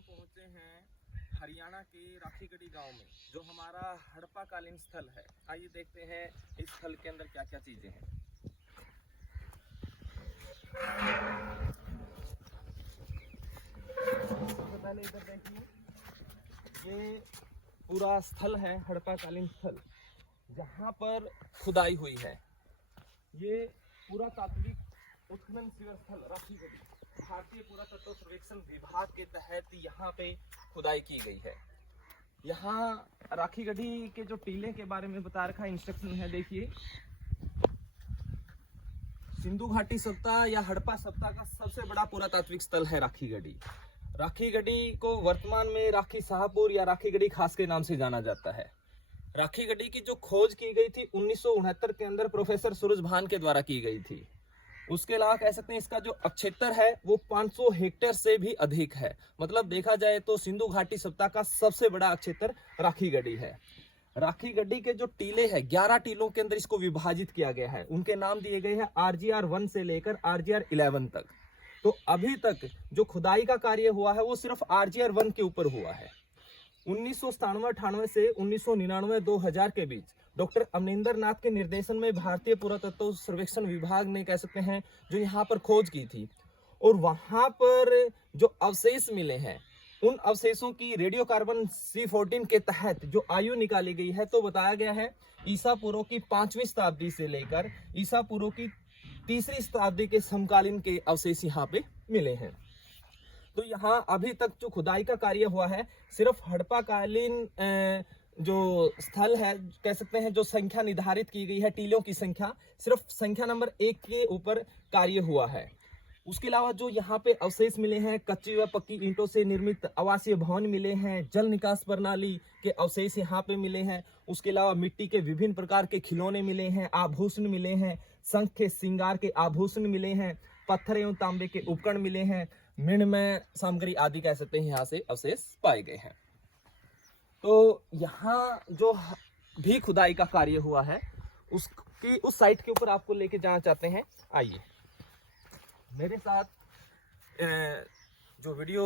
हम पहुंचे हैं हरियाणा के राखीगढ़ी गांव में, जो हमारा हड़प्पा कालीन स्थल है। आइए देखते हैं इस स्थल के अंदर क्या क्या चीजें हैं। सबसे पहले इधर देखिए, ये पूरा स्थल है हड़प्पा कालीन स्थल, जहाँ पर खुदाई हुई है। ये पुरातात्विक उत्खनन शिविर स्थल राखीगढ़ी भारतीय पुरातत्व सर्वेक्षण विभाग के तहत यहाँ पे खुदाई की गई है। यहाँ राखीगढ़ी के जो टीले के बारे में बता रखा है, इंस्ट्रक्शन है। देखिए, सिंधु घाटी सप्ताह या हड़प्पा सप्ताह का सबसे बड़ा पुरातात्विक स्थल है राखीगढ़ी। राखीगढ़ी को वर्तमान में राखी शाहपुर या राखीगढ़ी खास के नाम से जाना जाता है। राखीगढ़ी की जो खोज की गई थी 1969 के अंदर प्रोफेसर सूरज भान के द्वारा की गई थी। उसके अलावा कह सकते हैं इसका जो क्षेत्र है वो 500 हेक्टेयर से भी अधिक है। मतलब देखा जाए तो सिंधु घाटी सप्ताह का सबसे बड़ा क्षेत्र राखीगढ़ी है। राखीगढ़ी के जो टीले हैं 11 टीलों के अंदर इसको विभाजित किया गया है। उनके नाम दिए गए हैं RGR 1 से लेकर RGR 11 तक। तो अभी तक जो खुदाई का कार्य हुआ है वो सिर्फ RGR 1 के ऊपर हुआ है। 1997-98 से 1999-2000 के बीच डॉक्टर अमरिंदर नाथ के निर्देशन में भारतीय पुरातत्व सर्वेक्षण विभाग ने कह सकते हैं जो यहाँ पर खोज की थी, और वहां पर जो अवशेष मिले हैं उन अवशेषों की रेडियो कार्बन C14 के तहत जो आयु निकाली गई है, तो बताया गया है ईसा पूर्व की 5वीं शताब्दी से लेकर ईसा पूर्व की 3री शताब्दी के समकालीन के अवशेष यहाँ पे मिले हैं। तो यहाँ अभी तक जो खुदाई का कार्य हुआ है सिर्फ हड़प्पा कालीन जो स्थल है, कह सकते हैं जो संख्या निर्धारित की गई है टीलों की संख्या, सिर्फ संख्या नंबर 1 के ऊपर कार्य हुआ है। उसके अलावा जो यहाँ पे अवशेष मिले हैं, कच्ची व पक्की ईंटों से निर्मित आवासीय भवन मिले हैं, जल निकास प्रणाली के अवशेष यहाँ पे मिले हैं। उसके अलावा मिट्टी के विभिन्न प्रकार के खिलौने मिले हैं, आभूषण मिले हैं, शंख के श्रृंगार के आभूषण मिले हैं, पत्थर एवं तांबे के उपकरण मिले हैं, मृण्मय सामग्री आदि कह सकते हैं यहाँ से अवशेष पाए गए हैं। तो यहाँ जो भी खुदाई का कार्य हुआ है उसकी उस साइट के ऊपर आपको लेके जाना चाहते हैं। आइए मेरे साथ जो वीडियो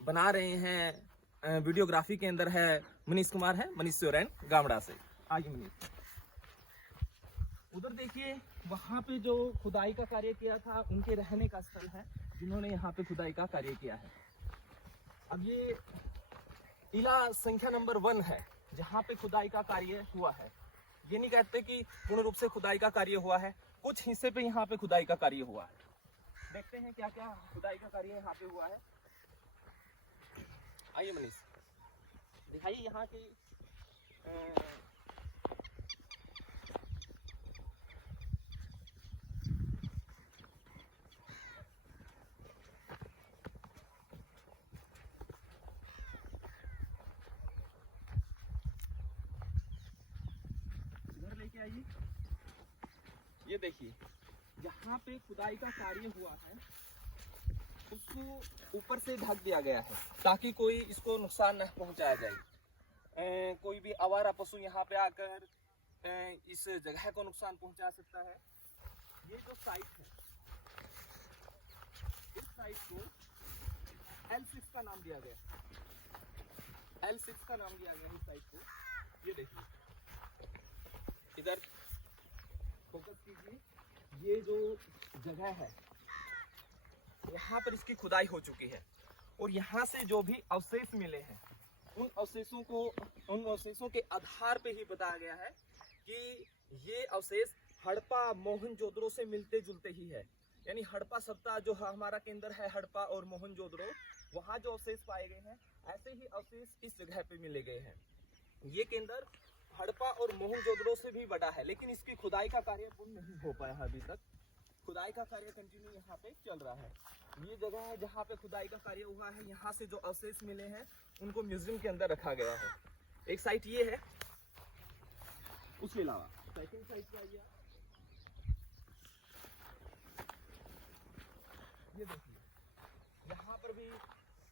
बना रहे हैं, वीडियोग्राफी के अंदर है मनीष कुमार है, मनीष सोरेन गामड़ा से। आइए मनीष, उधर देखिए, वहाँ पे जो खुदाई का कार्य किया था उनके रहने का स्थल है, जिन्होंने यहाँ पे खुदाई का कार्य किया है। अब ये टीला संख्या नंबर 1 है जहाँ पे खुदाई का कार्य हुआ है। ये नहीं कहते कि पूर्ण रूप से खुदाई का कार्य हुआ है, कुछ हिस्से पे यहाँ पे खुदाई का कार्य हुआ है। देखते हैं क्या क्या खुदाई का कार्य यहाँ पे हुआ है। आइए मनीष, दिखाइए यहाँ की आइए, ये देखिए यहाँ पे खुदाई का कार्य हुआ है, उसको ऊपर से ढक दिया गया है ताकि कोई इसको नुकसान न पहुंचाया जाए। कोई भी आवारा पशु यहाँ पे आकर इस जगह को नुकसान पहुंचा सकता है। ये जो साइट है, इस साइट को L6 का नाम दिया गया, L6 का नाम दिया गया इस साइट को। ये देखिए, इधर फोकस कीजिए, ये जो जगह है यहाँ पर इसकी खुदाई हो चुकी है, और यहाँ से जो भी अवशेष मिले हैं उन अवशेषों के आधार पे ही बताया गया है कि ये अवशेष हड़प्पा मोहनजोदड़ो से मिलते जुलते ही है। यानी हड़प्पा सप्ताह जो हमारा केंद्र है हड़प्पा और मोहनजोदड़ो, वहाँ जो अवशेष पाए गए हैं ऐसे ही अवशेष इस जगह पे मिले गए हैं। ये केंद्र हड़प्पा और मोहनजोदड़ो से भी बड़ा है, लेकिन इसकी खुदाई का कार्य पूर्ण नहीं हो पाया है अभी तक। खुदाई का कार्य कंटिन्यू यहाँ पे चल रहा है। ये जगह है जहाँ पे खुदाई का कार्य हुआ है। यहाँ से जो अवशेष मिले हैं उनको म्यूजियम के अंदर रखा गया है। एक साइट ये है, उसके अलावा सेकंड साइट पे आइए, ये देखिए यहाँ पर भी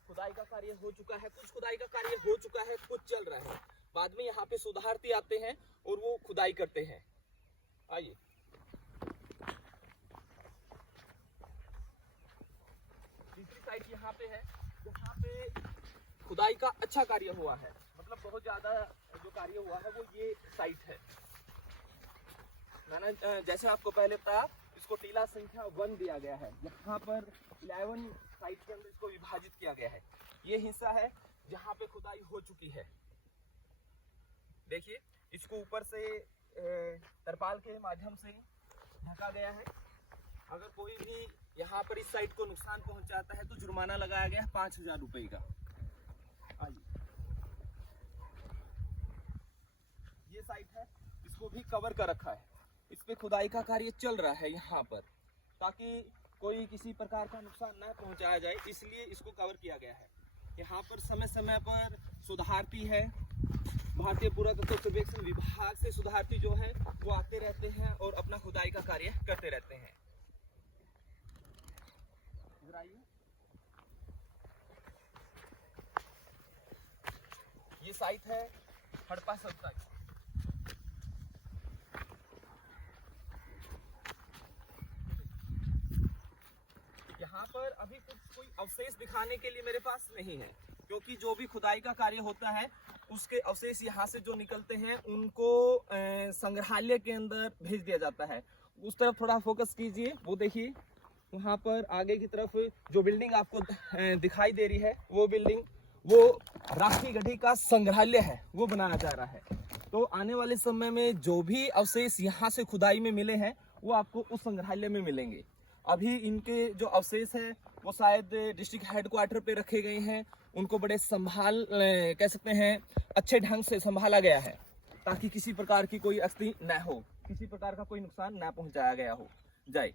खुदाई का कार्य हो चुका है। कुछ खुदाई का कार्य हो चुका है, कुछ चल रहा है। बाद में यहाँ पे सुधारती आते हैं और वो खुदाई करते हैं। आइए, तीसरी साइट यहाँ पे है जहाँ पे खुदाई का अच्छा कार्य हुआ है, मतलब बहुत ज्यादा जो कार्य हुआ है वो ये साइट है। मैंने जैसे आपको पहले बताया, इसको टीला संख्या 1 दिया गया है। यहाँ पर 11 साइट के अंदर इसको विभाजित किया गया है। ये हिस्सा है जहाँ पे खुदाई हो चुकी है। देखिए, इसको ऊपर से तरपाल के माध्यम से ढका गया है। अगर कोई भी यहाँ पर इस साइट को नुकसान पहुंचाता है तो जुर्माना लगाया गया है 5,000 रुपये का। आइए, ये साइट है, इसको भी कवर कर रखा है। इस पे खुदाई का कार्य चल रहा है यहाँ पर, ताकि कोई किसी प्रकार का नुकसान न पहुंचाया जाए, इसलिए इसको कवर किया गया है। यहाँ पर समय समय पर सुधारती है, भारतीय पुरातत्व सर्वेक्षण विभाग से सुधारती जो है वो आते रहते हैं और अपना खुदाई का कार्य करते रहते हैं। ये साइट है हड़प्पा सभ्यता की। यहाँ पर अभी कुछ कोई अवशेष दिखाने के लिए मेरे पास नहीं है, क्योंकि जो भी खुदाई का कार्य होता है उसके अवशेष यहाँ से जो निकलते हैं उनको संग्रहालय के अंदर भेज दिया जाता है। उस तरफ थोड़ा फोकस कीजिए, वो देखिए वहाँ पर आगे की तरफ जो बिल्डिंग आपको दिखाई दे रही है, वो बिल्डिंग वो राखीगढ़ी का संग्रहालय है, वो बनाया जा रहा है। तो आने वाले समय में जो भी अवशेष यहाँ से खुदाई में मिले हैं वो आपको उस संग्रहालय में मिलेंगे। अभी इनके जो अवशेष हैं वो शायद डिस्ट्रिक्ट हेडक्वार्टर पे रखे गए हैं, उनको बड़े कह सकते हैं अच्छे ढंग से संभाला गया है, ताकि किसी प्रकार की कोई अस्थि न हो, किसी प्रकार का कोई नुकसान न पहुंचाया गया हो जाए।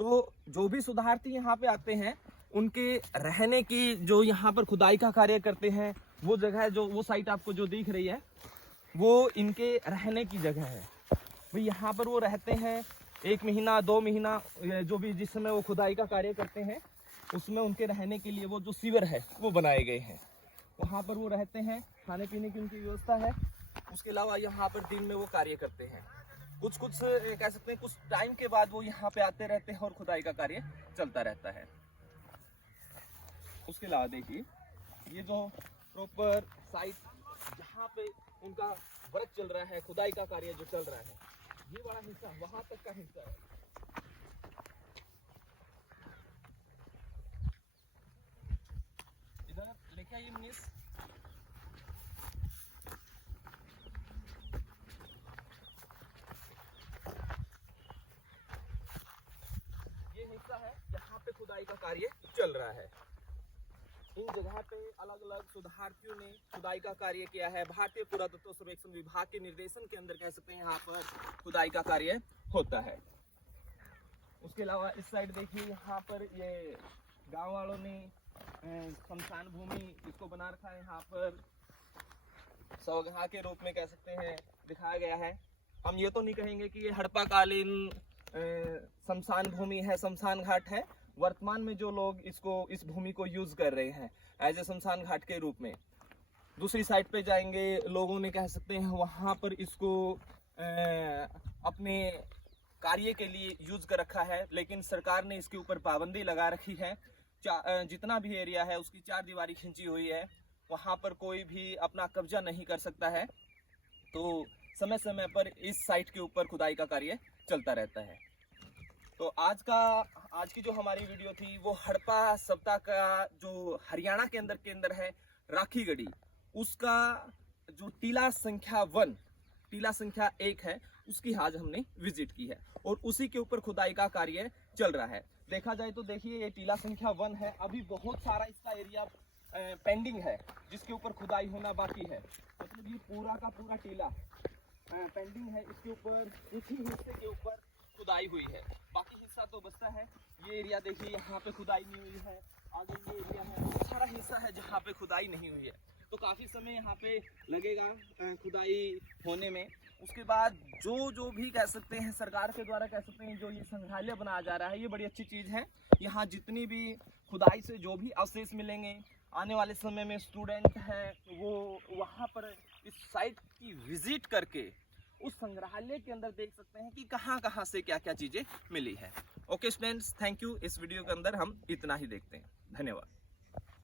तो जो भी सुधारती यहाँ पे आते हैं उनके रहने की, जो यहाँ पर खुदाई का कार्य करते हैं, वो जगह जो वो साइट आपको जो दिख रही है वो इनके रहने की जगह है। भाई यहाँ पर वो रहते हैं 1 महीना 2 महीना, जो भी जिस समय वो खुदाई का कार्य करते हैं उसमें उनके रहने के लिए वो जो शिविर है वो बनाए गए हैं। वहाँ पर वो रहते हैं, खाने पीने की उनकी व्यवस्था है। उसके अलावा यहाँ पर दिन में वो कार्य करते हैं। कुछ कह सकते हैं कुछ टाइम के बाद वो यहाँ पे आते रहते हैं और खुदाई का कार्य चलता रहता है। उसके अलावा देखिए, ये जो प्रॉपर साइट जहाँ पे उनका वर्क चल रहा है, खुदाई का कार्य जो चल रहा है, ये बड़ा हिस्सा वहां तक का हिस्सा है। इधर लेके आइए मिस। ये हिस्सा है यहाँ पे खुदाई का कार्य चल रहा है। इन जगह पे अलग अलग सुधारथियों ने खुदाई का कार्य किया है। भारतीय पुरातत्व सर्वेक्षण विभाग के निर्देशन के अंदर कह सकते हैं यहाँ पर खुदाई का कार्य होता है। उसके अलावा इस साइड देखिए, यहाँ पर ये गांव वालों ने शमशान भूमि इसको बना रखा है। यहाँ पर सौगाह के रूप में कह सकते हैं दिखाया गया है। हम ये तो नहीं कहेंगे कि ये हड़प्पा कालीन शमशान भूमि है, शमशान घाट है। वर्तमान में जो लोग इस भूमि को यूज कर रहे हैं एज ए शमशान घाट के रूप में। दूसरी साइड पे जाएंगे, लोगों ने कह सकते हैं वहां पर इसको अपने कार्य के लिए यूज कर रखा है, लेकिन सरकार ने इसके ऊपर पाबंदी लगा रखी है। जितना भी एरिया है उसकी 4 दीवारी खींची हुई है, वहां पर कोई भी अपना कब्जा नहीं कर सकता है। तो समय समय पर इस साइट के ऊपर खुदाई का कार्य चलता रहता है। तो आज की जो हमारी वीडियो थी वो हड़प्पा सभ्यता का जो हरियाणा के अंदर है राखीगढ़ी, उसका जो टीला संख्या 1 है उसकी आज हमने विजिट की है और उसी के ऊपर खुदाई का कार्य चल रहा है। देखा जाए तो देखिए, ये टीला संख्या 1 है। अभी बहुत सारा इसका एरिया पेंडिंग है जिसके ऊपर खुदाई होना बाकी है। मतलब ये पूरा का पूरा टीला पेंडिंग है, इसके ऊपर एक ही हिस्से के ऊपर खुदाई हुई है, बाकी हिस्सा तो बचता है। ये एरिया देखिए, यहाँ पे खुदाई नहीं हुई है। आगे ये एरिया है, बहुत सारा हिस्सा है जहाँ पे खुदाई नहीं हुई है। तो काफ़ी समय यहाँ पे लगेगा खुदाई होने में। उसके बाद जो भी कह सकते हैं सरकार के द्वारा कह सकते हैं जो ये संग्रहालय बनाया जा रहा है, ये बड़ी अच्छी चीज़ है। यहाँ जितनी भी खुदाई से जो भी अवशेष मिलेंगे, आने वाले समय में स्टूडेंट हैं वो वहाँ पर इस साइट की विजिट करके उस संग्रहालय के अंदर देख सकते हैं कि कहाँ से क्या क्या चीज़ें मिली है। Okay students, thank you. इस वीडियो के अंदर हम इतना ही देखते हैं। धन्यवाद।